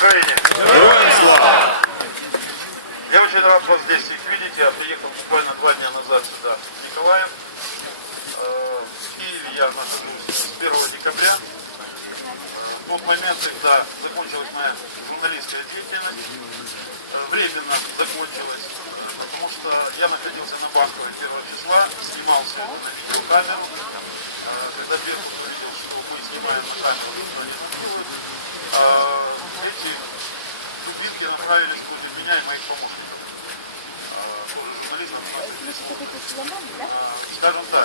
Украине! Я очень рад вас здесь всех видеть. Я приехал буквально два дня назад сюда, в Николаев. Э, В Киеве я нахожусь с 1 декабря. В тот момент, когда закончилась моя журналистская деятельность, э, временно закончилась, потому что я находился на Банковой 1 числа, снимался на видеокамеру. Э, Когда Беркут увидел, что мы снимаем на камеру журналистов, э, эти дубинки направились против меня и моих помощников. Э, Тоже журналистов. Э, Скажем так,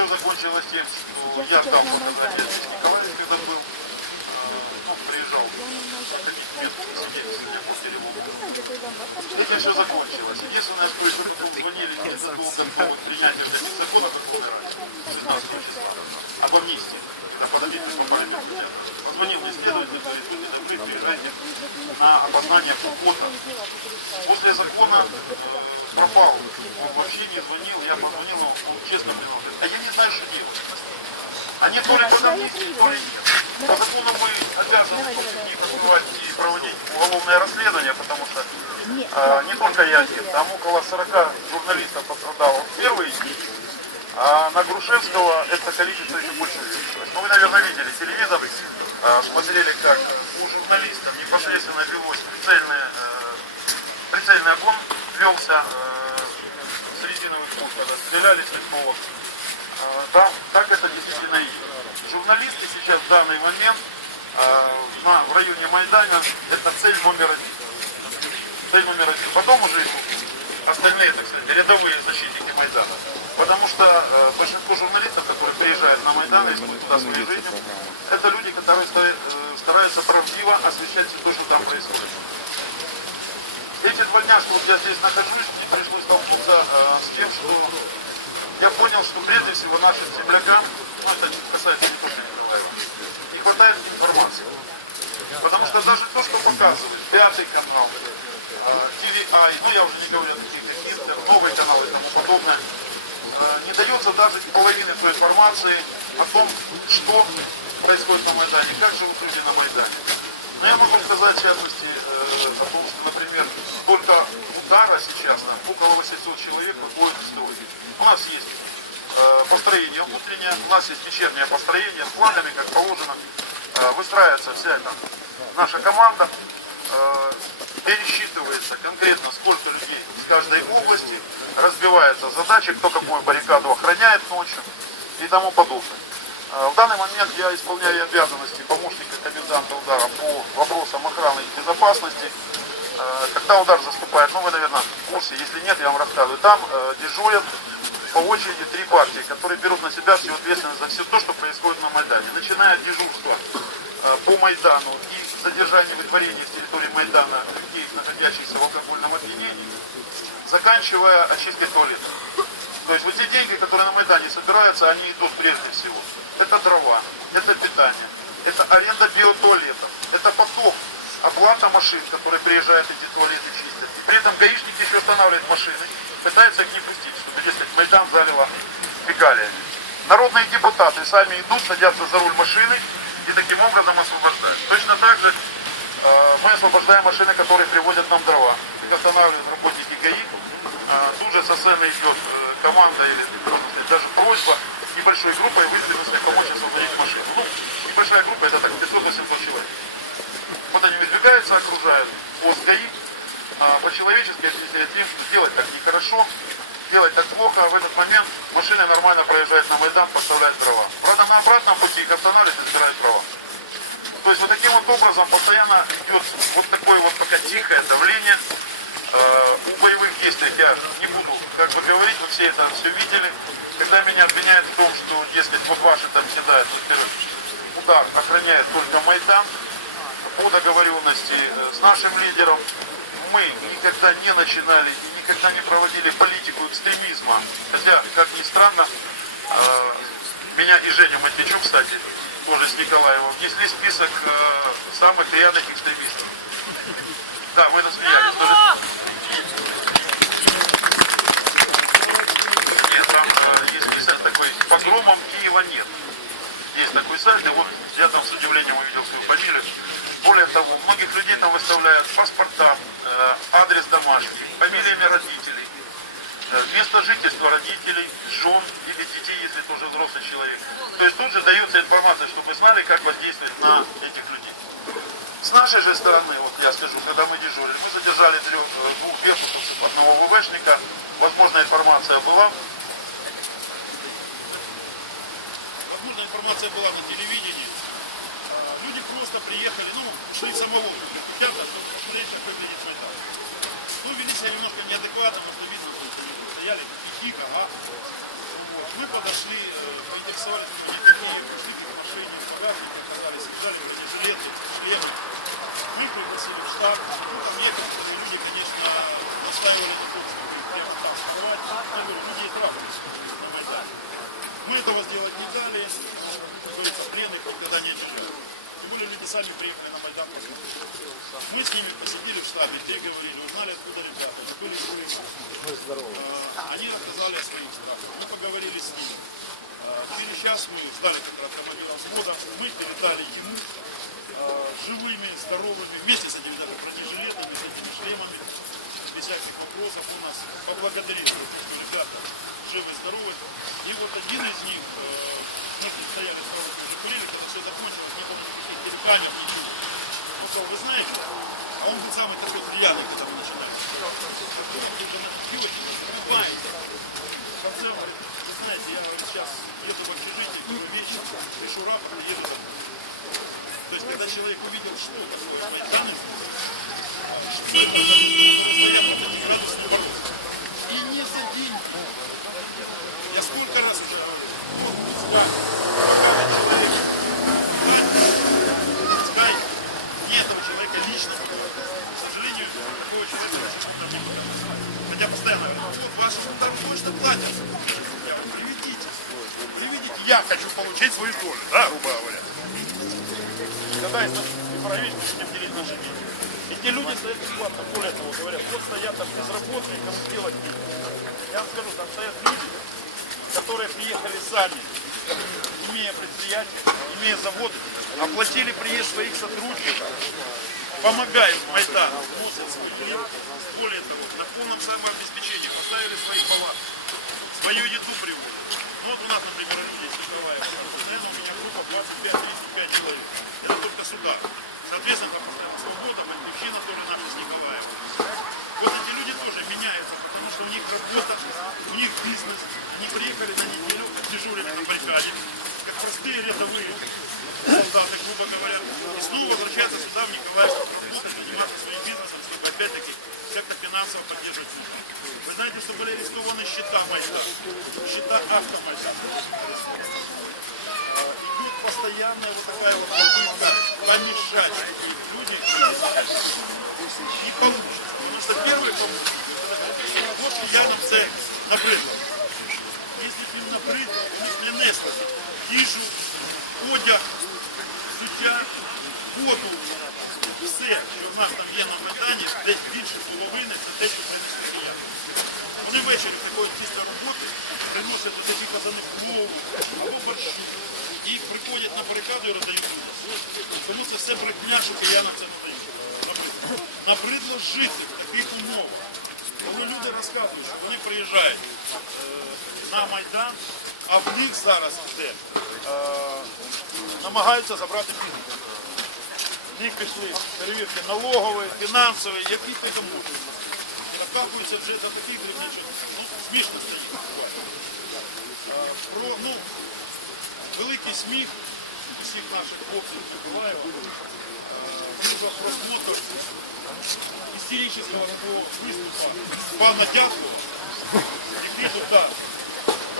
все закончилось тем, что я дал показания здесь Николаевич, когда был, а, ну, приезжал. Ходить в место свидетельства меня по телефону. Этим все закончилось. Единственное, что если потом звонили незадолго до принятия закона, как выбирать, 16 числа, об амнистии, попали в президента. Позвонил мне следователь, говорит, вы не добры, приезжайте на опознание по фото. После закона э, пропал. Он вообще не звонил, я позвонил, он честно мне а я не знаю, что делать. Они то ли под амнистией, то ли нет. По закону мы обязаны открывать и проводить уголовное расследование, потому что а, не только я один, там около 40 журналистов пострадало в первые дни, а на Грушевского это количество еще больше увеличилось. Ну, вы, наверное, видели телевизор, а, смотрели, как у журналистов непосредственно велось прицельное, э, прицельный огонь велся э, с резиновых пуль, когда стреляли с винтовок. А, Там, так это действительно есть. Журналисты сейчас в данный момент а, на, в районе Майдана это цель номер один. Цель номер один. Потом уже остальные, так сказать, рядовые защитники Майдана. Потому что э, большинство журналистов, которые приезжают на Майдан и используют туда свою жизнь, это люди, которые э, стараются правдиво освещать все то, что там происходит. Эти два дня, что вот я здесь нахожусь, мне пришлось столкнуться э, с тем, что я понял, что прежде всего нашим землякам, ну это касается не только Николаева, не хватает информации. Потому что даже то, что показывает пятый канал, э, TVI, ну я уже не говорю о каких-то Хинтер, новый канал и тому подобное, не дается даже половины той информации о том, что происходит на Майдане, как живут люди на Майдане. Но я могу сказать, в частности, э, о том, что, например, только удара сейчас на около 800 человек выходит из строя. У нас есть э, построение утреннее, у нас есть вечернее построение с планами, как положено. Э, выстраивается вся эта наша команда, пересчитывается конкретно, сколько людей с каждой области, разбивается задача, кто какую баррикаду охраняет ночью и тому подобное. Э, В данный момент я исполняю обязанности помощника коменданта удара по вопросам охраны и безопасности. Э, Когда удар заступает, ну вы, наверное, в курсе, если нет, я вам рассказываю, там э, дежурят по очереди три партии, которые берут на себя всю ответственность за все то, что происходит на Майдане. Начиная от дежурства по Майдану и задержания выдворения с территории Майдана людей, находящихся в алкогольном опьянении, заканчивая очисткой туалетов. То есть вот те деньги, которые на Майдане собираются, они идут прежде всего. Это дрова, это питание, это аренда биотуалетов, это поток, оплата машин, которые приезжают эти туалеты чистят. И при этом гаишники еще останавливают машины, пытаются их не пустить, чтобы, дескать, Майдан залило фекалиями. Народные депутаты сами идут, садятся за руль машины и таким образом освобождают. Точно так же э, мы освобождаем машины, которые привозят нам дрова. Их останавливают работники ГАИ. Э, Тут же со сцены идет э, команда или даже просьба небольшой группой выдвинуться и помочь освободить машину. Ну, небольшая группа, это так 500-800 человек. Вот они выдвигаются, окружают пост ГАИ. А, по-человечески объясняют им, что делать так нехорошо, делать так плохо, а в этот момент машина нормально проезжает на Майдан, поставляет дрова. Правда, на обратном пути их останавливают и забирают права. То есть вот таким вот образом постоянно идет вот такое вот пока тихое давление. Э, в боевых действиях я не буду как бы говорить, вы все это все видели. Когда меня обвиняют в том, что, дескать, вот ваши там во-первых, удар охраняет только Майдан, по договоренности э, с нашим лидером мы никогда не начинали и никогда не проводили политику экстремизма. Хотя, как ни странно, э, меня и Женя Матвейчук, кстати, тоже с Николаева, внесли список э, самых рьяных экстремистов. Да, вы насмеялись. Тоже... Нет, там э, есть список такой, погромом Киева нет. Есть такой сайт, и вот я там с удивлением увидел свою фамилию. Более того, многих людей там выставляют паспорта, э, адрес домашний, фамилиями жен или детей, если тоже взрослый человек. То есть тут же дается информация, чтобы знали, как воздействовать на этих людей. С нашей же стороны, вот я скажу, когда мы дежурили, мы задержали трех, э, двух беркутовцев, одного ВВшника. Возможно, информация была. Возможно, информация была на телевидении. А, Люди просто приехали, ну, шли самоволку, театр, чтобы посмотреть, как выглядит Майдан. Ну, вели себя немножко неадекватно, потому что видно, что стояли, ага. Вот. Мы подошли, э, поинтересовались, такие, пришли к машине, в багажнике, оказались, взяли вроде жилеты, шлемы. Мы их пригласили в штаб, ну, там некоторые люди, конечно, настаивали на том, чтобы их прямо там вставать. Я говорю, людей Майдане. Мы этого сделать не дали, как говорится, пленных никогда не отжали. Тем более люди сами приехали на Майдан. Мы с ними посидели в штабе, те говорили, узнали откуда ребята, были свои. Они рассказали о своих страхах. Мы поговорили с ними. А, Через час мы ждали, когда командира взвода, мы передали ему а, живыми, здоровыми, вместе с этими даже бронежилетами, с этими шлемами, без всяких вопросов у нас поблагодарили, что ребята живы, здоровы. И вот один из них, э, мы тут стояли справа тоже курили, когда все закончилось, не было ничего. Он сказал, вы знаете, а он был самый такой рьяный, когда мы начинали. В конце, вы знаете, я сейчас еду в общежитие, вечер, пишу рапорт и еду домой. То есть, когда человек увидел, что такое Майдан, что это постоянно вот эти градусные ворота. И не за деньги. Я сколько раз уже говорю, не было. Хотя постоянно говорю, вот ваши там точно платят. Я говорю, приведите. Приведите, я хочу получить свою долю, да, грубо говоря. Когда это не править, будем делить наши деньги. И те люди стоят бесплатно, более того, говорят, вот стоят там безработные, кому делать нечего. Я вам скажу, там стоят люди, которые приехали сами, имея предприятие, имея завод, оплатили приезд своих сотрудников, помогают Майдану, вносят более того, на полном самообеспечении, поставили свои палатки, свою еду приводят. Ну вот у нас, например, люди из наверное, у меня группа 25-35 человек. Это только сюда. Соответственно, там свобода, батьківщина тоже наша с Николаева. Вот эти люди тоже меняются, потому что у них работа, у них бизнес. Они приехали на неделю, дежурили на баррикаде, как простые рядовые солдаты, грубо говоря, снова возвращаются сюда, в Николаев, работать, заниматься своим бизнесом, чтобы опять-таки как-то финансово поддерживать людей. Вы знаете, что были арестованы счета Майдана, счета автомайдана. Идет постоянная вот такая вот попытка помешать люди не получится. Потому что первый помощник, вот я на це наприклад. Якщо б він наприклад, їжу, одяг, суття, воду, все, що в нас там є на Майдані, десь більше половини, це те, що принесли кияни. Вони ввечері приходять після роботи, приносять до такі казани плову або борщу. І приходять на барикаду і роздають людям. Тому це все брехня, що киянам це надають. Набридло жити в таких умовах. Коли люди розказують, що вони приїжджають е, на Майдан, а в них зараз де, е, намагаються забрати бізнес. В них пішли перевірки налогові, фінансові, які ти там будуть. І розказуються вже за такі дрібничок. Ну, смішно стає. Е, Про, ну, великий сміх усіх наших хлопців Миколаєва. Дуже просмотр истерического выступа пана Дятлова, який тут так,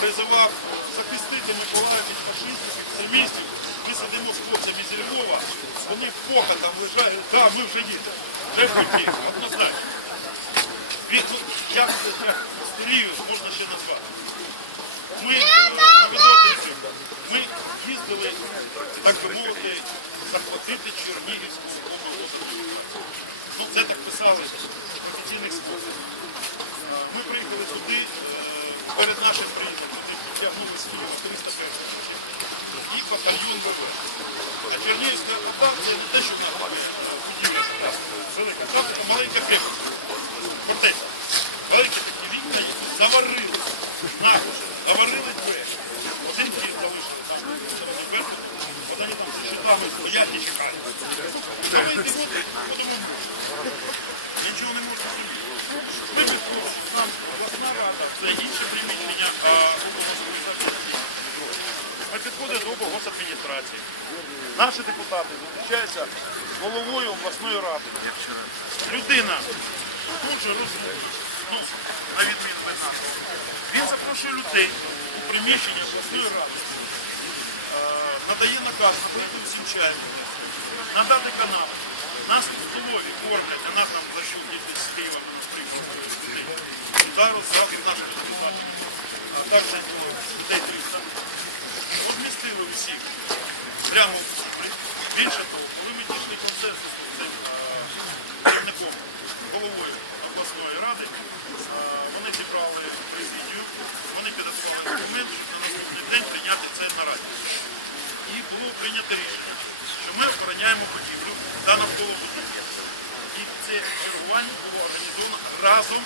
призивав захистити Миколаїв від фашистів, екстремістів. Ми сидимо з хлопцями зі Львова, вони покатом лежать, так, да, ми вже їдемо, вже в путі, однозначно. Від, як це можна ще назвати. Ми е, ми їздили, так би Чернігівського обласного Ну, це так писали в офіційних способах. Ми приїхали сюди е, перед нашим приїздом, туди тягнули 300 перших і батальйон ВВ. А Чернігівська окупація не те, що вона говорить, будівля така велика, це така маленька крепость, фортеця. Великі такі вікна, які заварили, нагло, заварили двері. Один кіт залишили там, вони там зі щитами стоять і чекають. А ми йдемо, ходимо в морі. Нічого не можна зробити. Ми підходимо, нам обласна рада, це інше приміщення, а облгосадміністрація. Ми до облгосадміністрації. Наші депутати зустрічаються з головою обласної ради. Людина дуже розумна, ну, на відміну від нас. Він запрошує людей у приміщенні обласної ради. Е, надає наказ напоїти всім чаєм, надати канали. Нас в столові кормлять, а нас там за що діти з Києва нас приїхали людей. Зараз захід наш депутат, а так за людей 300. Усіх прямо. Більше того, коли ми дійшли консенсусу з цим е, керівником, головою обласної ради, е, вони зібрали президію, вони підготували документ, щоб на наступний день прийняти це на раді. І було прийнято рішення, що ми охороняємо будівлю та навколо будівлі. І це чергування було організовано разом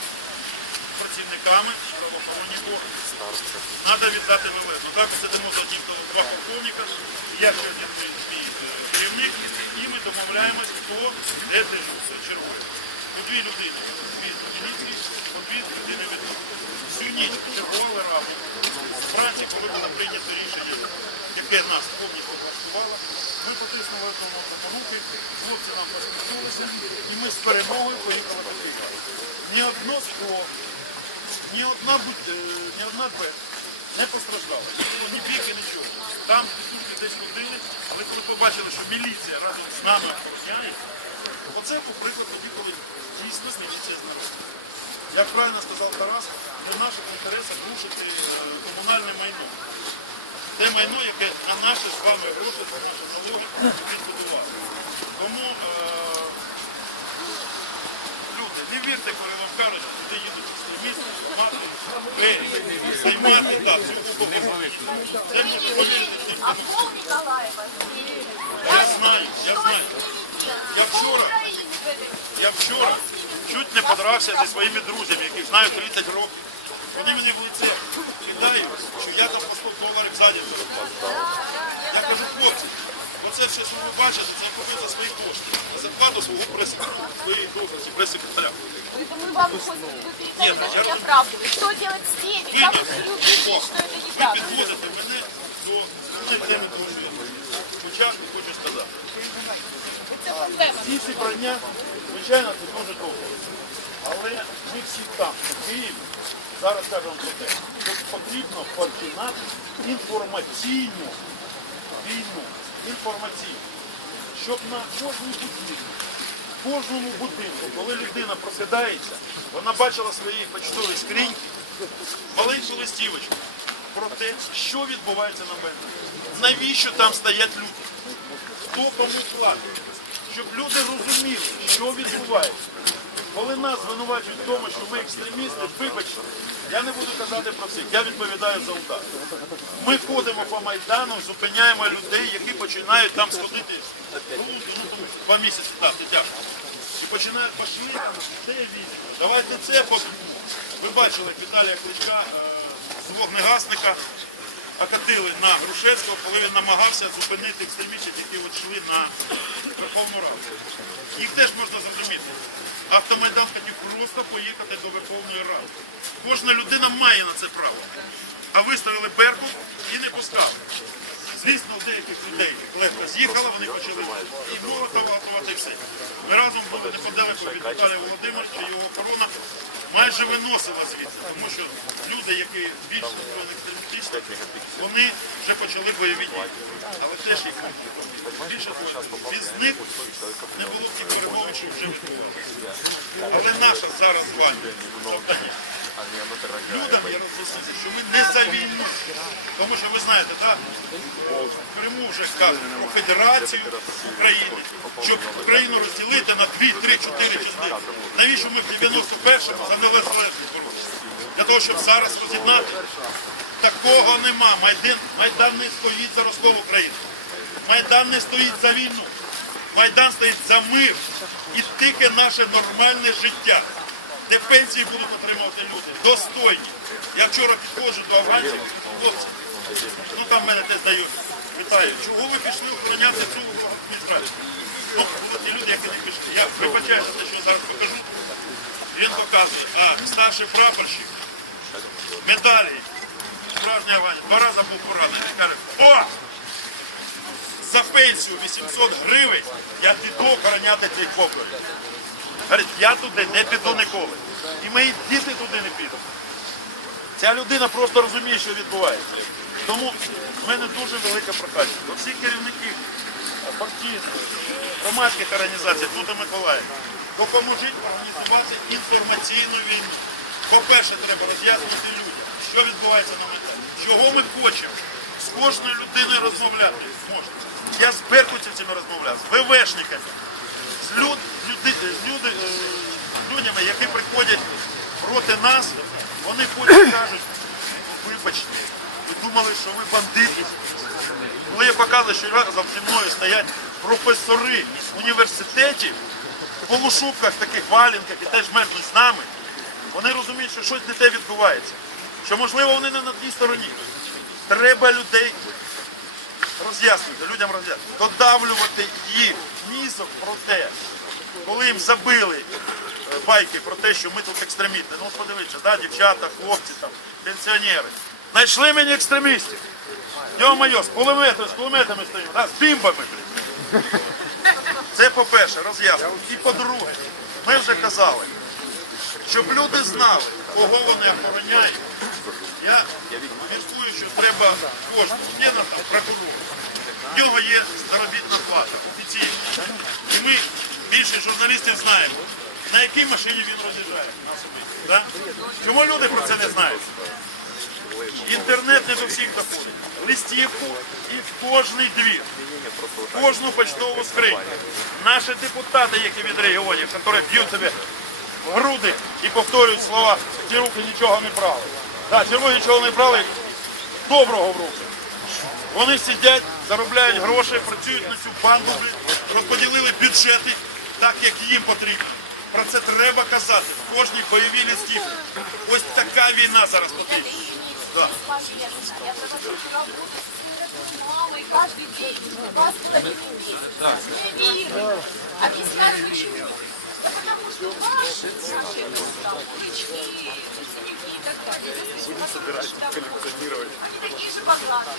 працівниками правоохоронних органів. Треба віддати належно. Так, ми сидимо за одним столом два полковника, я один мій е, керівник, і ми домовляємось, хто де дежурство чергує. По дві людини від міліції, по дві людини від. Всю ніч чергували разом. Вранці, коли було прийнято рішення, яке нас повністю влаштувало, ми потиснули одному руки, хлопці нам посміхнулися, і ми з перемогою поїхали до Києва. Ні одно скло, ні одна, е, ні одна дверь не постраждала. Не було ні біки, нічого. Там тітушки десь ходили, але коли побачили, що міліція разом з нами охороняє, оце, приклад, тоді, коли дійсно міліція з нами. Як правильно сказав Тарас, не в наших інтересах рушити е, комунальне майно. Те майно, яке на наші з вами гроші, за наші налоги відбудували. Тому е, не вірте, коли вам кажуть, що туди їдуть екстремісти, мати, двері, займати, так, цю. Це. А пол Николаева. Я знаю, я знаю. Я вчора, я вчора чуть не подрався зі своїми друзями, яких знаю 30 років. Вони мені в лице кидають, що я там по 100 доларів за день. Я кажу, хлопці, оце все, що ви бачите, це я купив за свої кошти. За зарплату свого преси, своєї должності, прес-секретаря. Мы вам хоть вы Нет, перед я этим оправдывали. Что делать с теми, Ви как ні. их убедить, что это не Ви так? підводите мене до основної теми того, що я спочатку хочу сказати. Ці зібрання, звичайно, це дуже довго. Але ми всі там, в Києві, зараз кажемо про те, що потрібно починати інформаційну війну, інформаційну, щоб на кожній будівлі, кожному будинку, коли людина прокидається, вона бачила свої почтові скриньки, маленьку листівочку про те, що відбувається на мене. Навіщо там стоять люди? Хто кому платить? Щоб люди розуміли, що відбувається. Коли нас звинувачують в тому, що ми екстремісти, вибачте, я не буду казати про всіх, я відповідаю за удар. Ми ходимо по Майдану, зупиняємо людей, які починають там сходити ну, ну, там, два місяці, так, дитя. І починають пошли, де візьмемо. Давайте це по- Ви бачили Віталія Кличка е, з вогнегасника окатили на Грушевського, коли він намагався зупинити екстремістів, які йшли на Верховну Раду. Їх теж можна зрозуміти. Автомайдан хотів просто поїхати до Верховної Ради. Кожна людина має на це право. А виставили Беркут і не пускали. Звісно, деяких людей легко з'їхала, вони почали і Молотова готувати все. Ми разом були неподалеку від Віталія Володимировича, його охорона майже виносила звідси, тому що люди, які більш настроєні екстремістично, вони вже почали бойові дії. Але теж їх більше без них не було тих перемовин, що вже відбувалися. Але наша зараз з вами завдання людям я роз'яснити, що ми не за війну. Тому що ви знаєте, так? В Криму вже кажуть про федерацію України, щоб Україну розділити на 2, 3, 4 частини. Навіщо ми в 91-му за незалежність боролися? Для того, щоб зараз роз'єднати. Такого нема. Майдан, Майдан не стоїть за розкол України. Майдан не стоїть за війну. Майдан стоїть за мир і тільки наше нормальне життя, де пенсії будуть отримувати люди, достойні. Я вчора підходжу до афганців, хлопці, ну там мене теж дають. Питаю, чого ви пішли охороняти цю міжраду? Ну, були ті люди, які не пішли. Я вибачаю за те, що зараз покажу. Він показує, а старший прапорщик, медалі, справжня Афганець, два рази був поранений. Каже, о! за пенсію 800 гривень я піду охороняти цих поплавів. Говорить, я туди не піду ніколи. І мої діти туди не підуть. Ця людина просто розуміє, що відбувається. Тому в мене дуже велика прохання. До всіх керівників е, партійних, е, громадських організацій, тут і Миколаїв, допоможіть організувати інформаційну війну. По-перше, треба роз'яснити людям, що відбувається на Майдані, чого ми хочемо. З кожною людиною розмовляти можна. Я з беркутівцями розмовляв, з ВВшниками, з, люд, з е, людьми, які приходять проти нас, вони потім кажуть, вибачте, ви думали, що ви бандити. Коли я показую, що разом зі мною стоять професори університетів в полушубках, таких валінках і теж мерзнуть з нами, вони розуміють, що щось не те відбувається. Що можливо вони не на тій стороні. Треба людей роз'яснювати, людям роз'яснювати, додавлювати їх мізок про те, коли їм забили е, байки про те, що ми тут екстремісти. Ну подивіться, да, дівчата, хлопці, там, пенсіонери. Знайшли мені екстремістів. Йо-моє, з кулеметами, з кулеметами стоїмо, да, з бімбами. блін. Це по-перше, роз'яснювати. І по-друге, ми вже казали, щоб люди знали, кого вони охороняють. Я міркую, що треба кожному. Є нам прокурор. В нього є заробітна плата офіційна. І ми, більше журналістів, знаємо, на якій машині він роз'їжджає. Да? Чому люди про це не знають? Інтернет не до всіх доходить. Листівку і в кожний двір, в кожну почтову скриньку. Наші депутати, які від регіонів, які б'ють себе в груди і повторюють слова, ті руки нічого не брали. Так, ті руки нічого не брали, доброго в руки. Вони сидять, заробляють гроші, працюють на цю банду, розподілили бюджети так, як їм потрібно. Про це треба казати. В кожній бойовій листівці. Ось така війна зараз потрібна. Да. Я провожу работу с мамой каждый день. Вас куда не Не верю. Объясняю почему. Да потому что ваши, наши улички, ученики и так далее, если вы собираетесь коллекционировать, они такие же бакланы.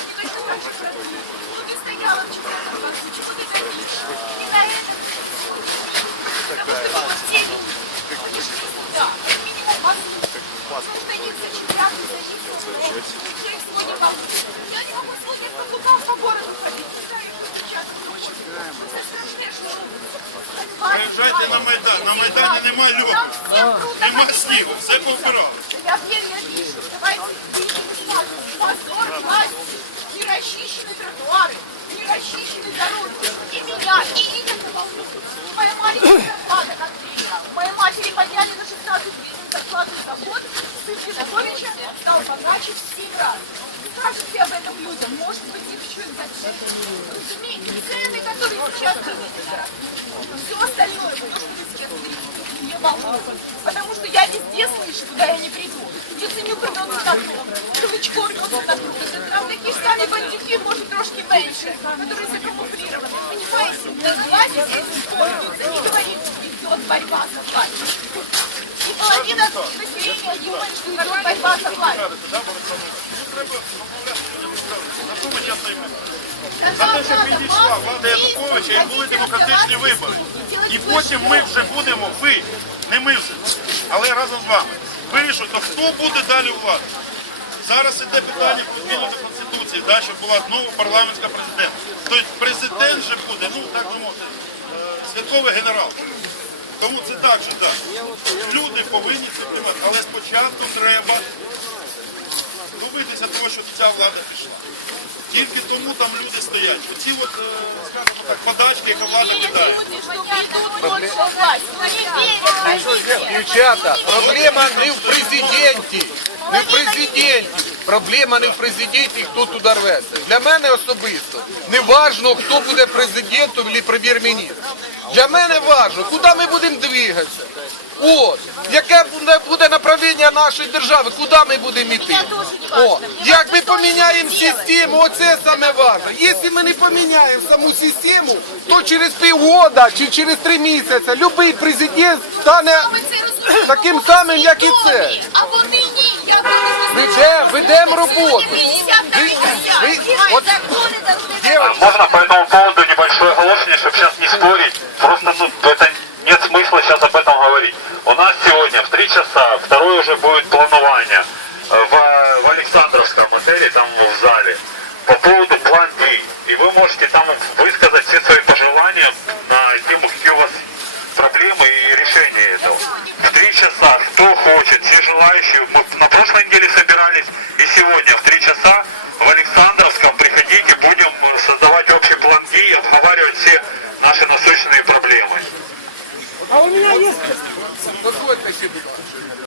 Они точно так же красивые. Ну ты стояла в четвертом году, чего ты горишь? И на это Потому что вот семьи, да, как минимум послушать. Нужно их зачитать, за них смотреть. Я их сегодня могу. Я не могу сегодня в каблуках по городу ходить. Не знаю, что сейчас. Это страшное шоу. Приїжджайте на Майдан. На Майдані немає льоду. Нам всем круто. Нема снігу, все повбирали. Я верю, я вижу. Давайте позор власти. Не расчищены тротуары, не расчищены дороги. И меня, и Игоря Володю. Моя маленькая зарплата как приехала. Моей матери подняли на 16 тысяч зарплату за год. Сын Януковича стал богаче в 7 раз. Скажите об этом людям. Может быть, их чуть зачем. Разумеете, цены, которые сейчас все остальное, то, что не волнует. Потому что я везде слышу, куда я не приду. Яценюк рвется на дом, Клычко рвется на дом. Там такие же сами бандюки, может, трошки меньше, которые закамуфлированы. Понимаете? Власть здесь используется, не говорится, идет борьба за власть. И половина населения думает, что идет борьба за власть. Да, Борислав Ігорович? Ну, треба розмовляти з людьми правду. На що ми зараз стоїмо? Да За те, нам щоб надо підійшла вас влада Януковича і були хотите демократичні оставаться вибори. здесь, делать І свой потім ми живот. вже будемо, ви, не ми вже, але разом з вами, вирішувати, хто буде далі у владі. Зараз іде питання зміну до Конституції, да, щоб була знову парламентська президент. Тобто президент же буде, ну так мовити, е, святковий генерал. Тому це так же, так. Люди повинні це приймати, але спочатку треба добитися того, що ця влада пішла. Тільки тому там люди стоять. Оці от, е, скажімо так, подачки, яка влада кидає. Дівчата, проблема не в президенті. Не в президенті. Проблема не в президенті, хто туди рветься. Для мене особисто не важно, хто буде президентом чи прем'єр-міністром. Для мене важно, куди ми будемо двигатися. От, яке буде, направлення нашої держави, куди ми будемо йти. Як ми поміняємо систему, оце саме важливо. Якщо ми не поміняємо саму систему, то через півгода чи через три місяці будь-який президент стане таким самим, як і це. Ведемо роботу. Ви, Ви, от, высказать все свои пожелания на тему, какие у вас проблемы и решения этого. В три часа, кто хочет, все желающие, мы на прошлой неделе собирались,